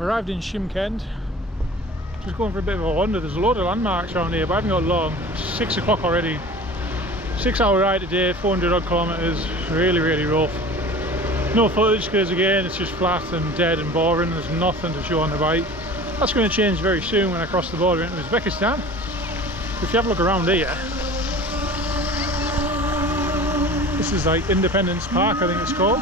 I've arrived in Shymkent. Just going for a bit of a wander. There's a load of landmarks around here, but I haven't got long. It's 6 o'clock already. 6-hour ride today, 400 odd kilometres. Really rough. No footage because again it's just flat and dead and boring. There's nothing to show on the bike. That's going to change very soon when I cross the border into Uzbekistan. If you have a look around here, this is like Independence Park, I think it's called.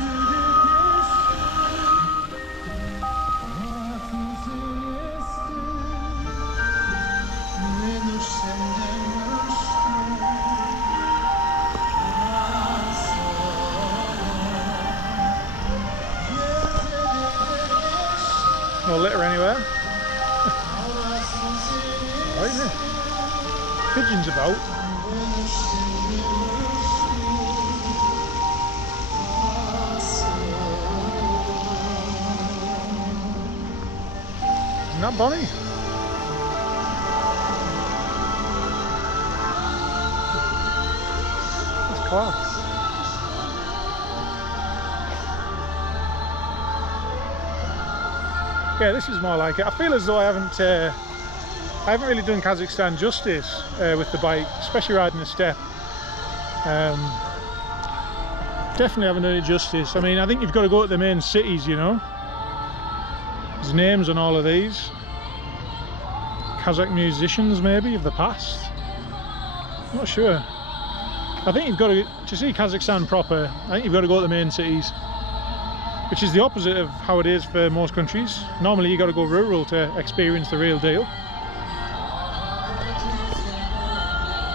No litter anywhere. Right there. Pigeons about. Isn't that bonny? That's class. Yeah, this is more like it. I feel as though I haven't really done Kazakhstan justice with the bike, especially riding the steppe. Definitely haven't done it justice. I mean, I think you've got to go to the main cities, you know. There's names on all of these. Kazakh musicians, maybe, of the past. I'm not sure. I think you've got to see Kazakhstan proper, I think you've got to go to the main cities. Which is the opposite of how it is for most countries. Normally you've got to go rural to experience the real deal.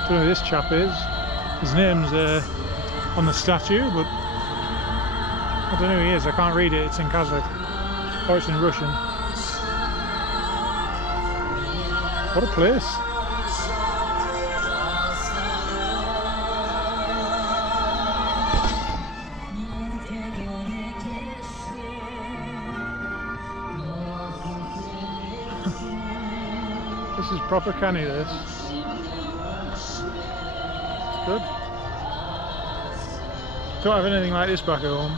Don't know who this chap is. His name's on the statue, but I don't know who he is. I can't read it. It's in Kazakh. Or it's in Russian. What a place. This is proper canny, this. It's good. Don't have anything like this back at home.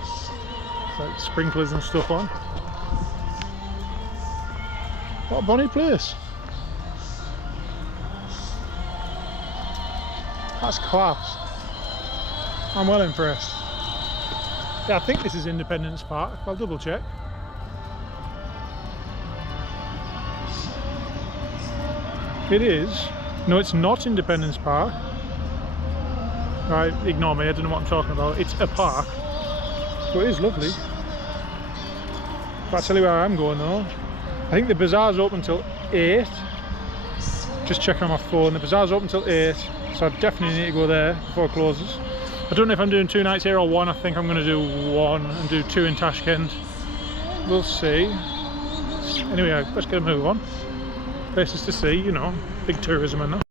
It's like sprinklers and stuff on. What a bonny place. That's class. I'm well impressed. Yeah, I think this is Independence Park. I'll double check. It is. No, it's not Independence Park. Right, ignore me, I don't know what I'm talking about. It's a park. So it is lovely. But I'll tell you where I'm going though. I think the bazaar's open till 8. Just checking on my phone. The bazaar's open till 8. So I definitely need to go there before it closes. I don't know if I'm doing 2 nights here or 1. I think I'm going to do 1 and do 2 in Tashkent. We'll see. Anyway, let's get a move on. Places to see, you know, big tourism and that.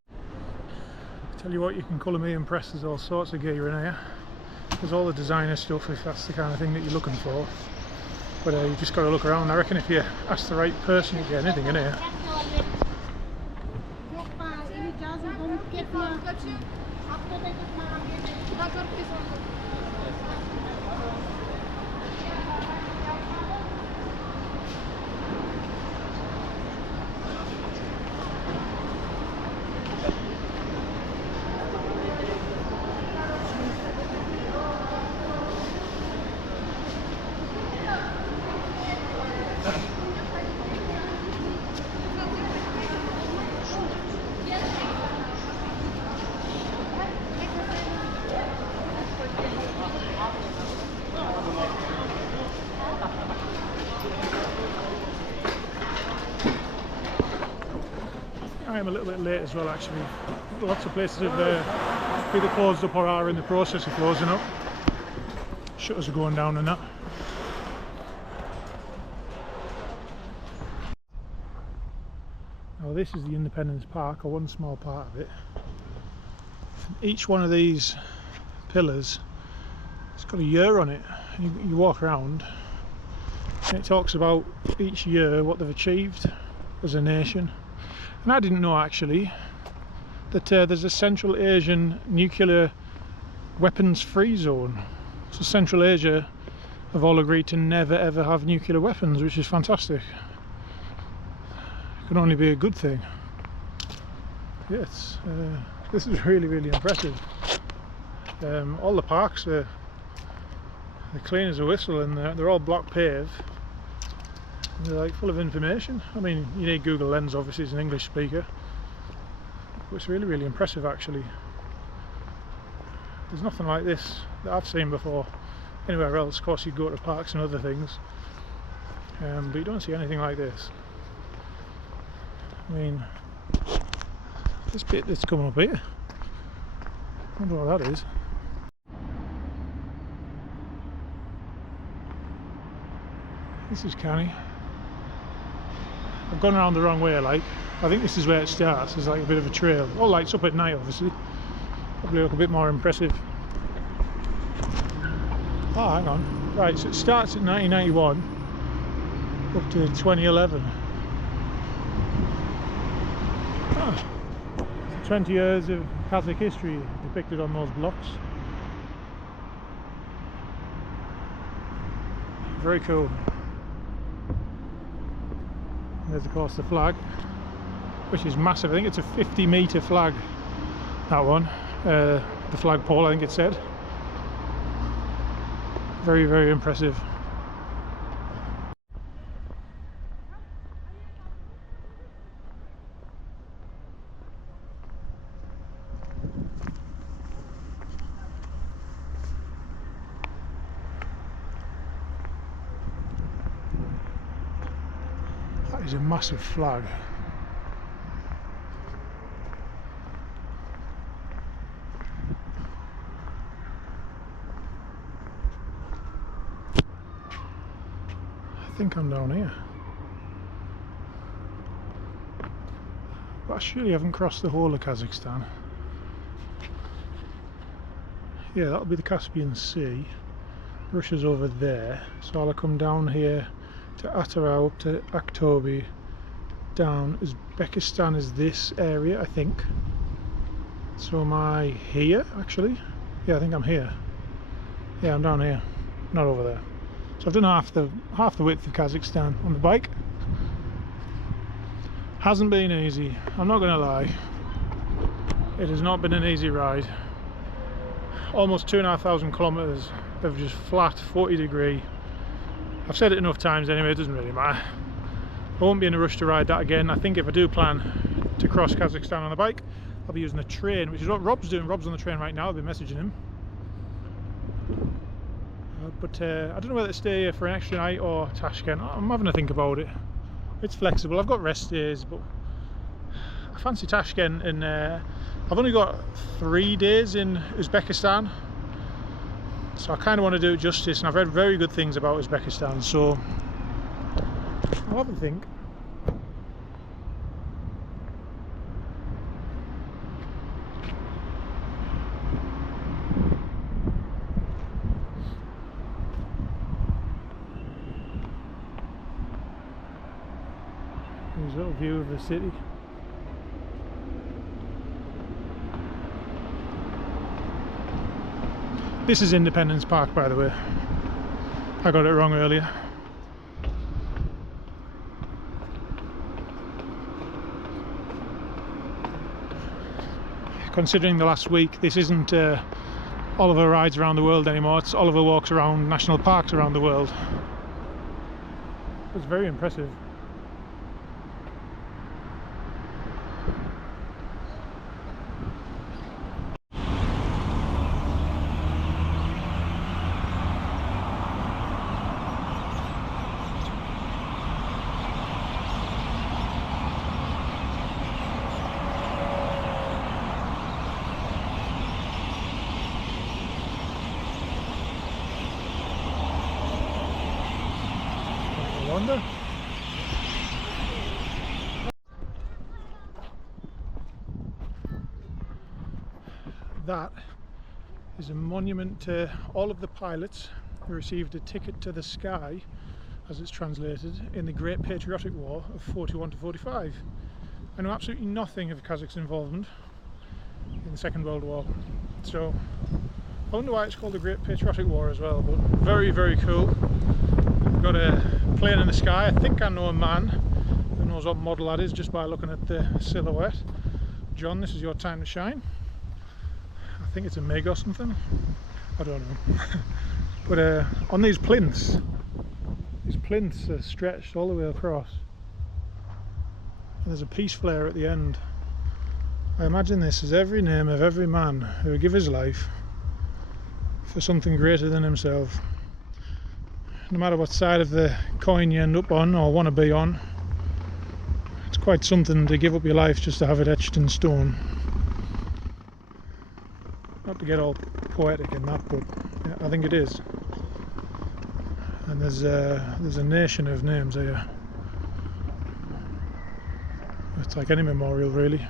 Tell you what, you can colour me impressed. There's all sorts of gear in here. There's all the designer stuff if that's the kind of thing that you're looking for. But you just got to look around. I reckon if you ask the right person, you get anything in here. I am a little bit late as well actually. Lots of places have either closed up or are in the process of closing up. Shutters are going down and that. Now this is the Independence Park, or one small part of it. Each one of these pillars, it's got a year on it. You walk around and it talks about each year what they've achieved as a nation. And I didn't know actually that there's a Central Asian nuclear weapons free zone. So Central Asia have all agreed to never ever have nuclear weapons, which is fantastic. It can only be a good thing. Yes, this is really, really impressive. All the parks are clean as a whistle, and they're all block paved. They're like full of information. I mean, you need Google Lens, obviously, as an English speaker, but it's really, really impressive actually. There's nothing like this that I've seen before anywhere else. Of course, you go to parks and other things, but you don't see anything like this. I mean, this bit that's coming up here, I wonder what that is. This is canny. I've gone around the wrong way, like. I think this is where it starts. There's like a bit of a trail. All lights up at night, obviously. Probably look a bit more impressive. Oh, hang on. Right, so it starts at 1991 up to 2011. Oh, 20 years of Kazakh history depicted on those blocks. Very cool. There's of course the flag, which is massive. I think it's a 50-metre flag, that one. The flagpole, I think it said. Very, very impressive. That is a massive flag. I think I'm down here, but I surely haven't crossed the whole of Kazakhstan. Yeah, that'll be the Caspian Sea. Russia's over there, so I'll come down here to Atarau, up to Aktobe, down. Uzbekistan is this area, I think. So am I here, actually? Yeah, I think I'm here. Yeah, I'm down here, not over there. So I've done half the width of Kazakhstan on the bike. Hasn't been easy, I'm not gonna lie. It has not been an easy ride. Almost 2,500 kilometers of just flat 40-degree. I've said it enough times anyway, it doesn't really matter. I won't be in a rush to ride that again. I think if I do plan to cross Kazakhstan on a bike, I'll be using the train, which is what Rob's doing. Rob's on the train right now, I've been messaging him. But I don't know whether to stay here for an extra night or Tashkent. I'm having to think about it. It's flexible. I've got rest days, but I fancy Tashkent, and I've only got 3 days in Uzbekistan, so I kind of want to do it justice, and I've read very good things about Uzbekistan, so I'll have a think. There's a little view of the city. This is Independence Park, by the way. I got it wrong earlier. Considering the last week, this isn't Oliver rides around the world anymore, it's Oliver walks around national parks around the world. It's very impressive. That is a monument to all of the pilots who received a ticket to the sky, as it's translated, in the Great Patriotic War of 41 to 45. I know absolutely nothing of Kazakh's involvement in the Second World War, so I wonder why it's called the Great Patriotic War as well, but very, very cool. We've got a plane in the sky. I think I know a man who knows what model that is just by looking at the silhouette. John, this is your time to shine. I think it's a MiG or something. I don't know. But on these plinths are stretched all the way across. And there's a peace flare at the end. I imagine this is every name of every man who would give his life for something greater than himself. No matter what side of the coin you end up on or want to be on, it's quite something to give up your life just to have it etched in stone. Not to get all poetic in that, but yeah, I think it is. And there's a nation of names here. It's like any memorial, really.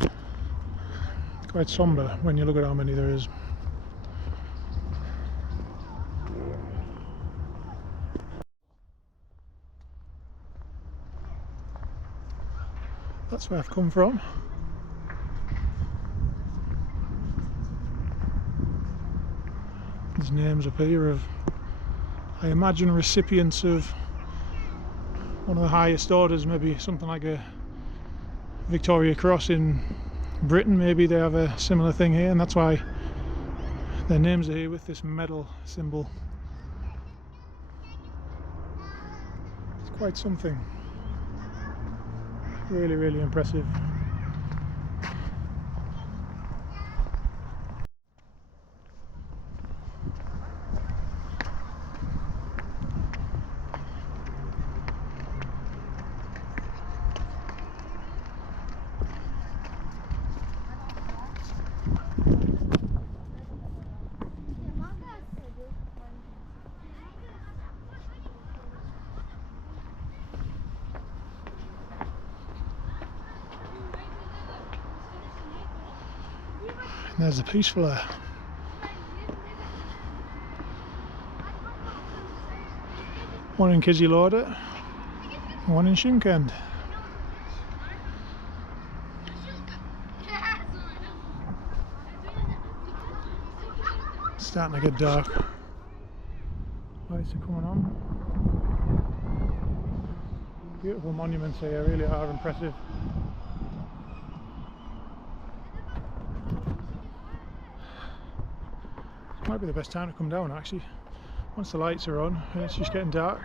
It's quite sombre when you look at how many there is. That's where I've come from. There's names up here of, I imagine, recipients of one of the highest orders, maybe something like a Victoria Cross in Britain. Maybe they have a similar thing here, and that's why their names are here with this medal symbol. It's quite something. Really, really impressive. And there's a peace flare. One in Kazakh, one in Shymkent. It's starting to get dark. Lights are coming on. Beautiful monuments here, really are impressive. Might be the best time to come down actually, once the lights are on and it's just getting dark.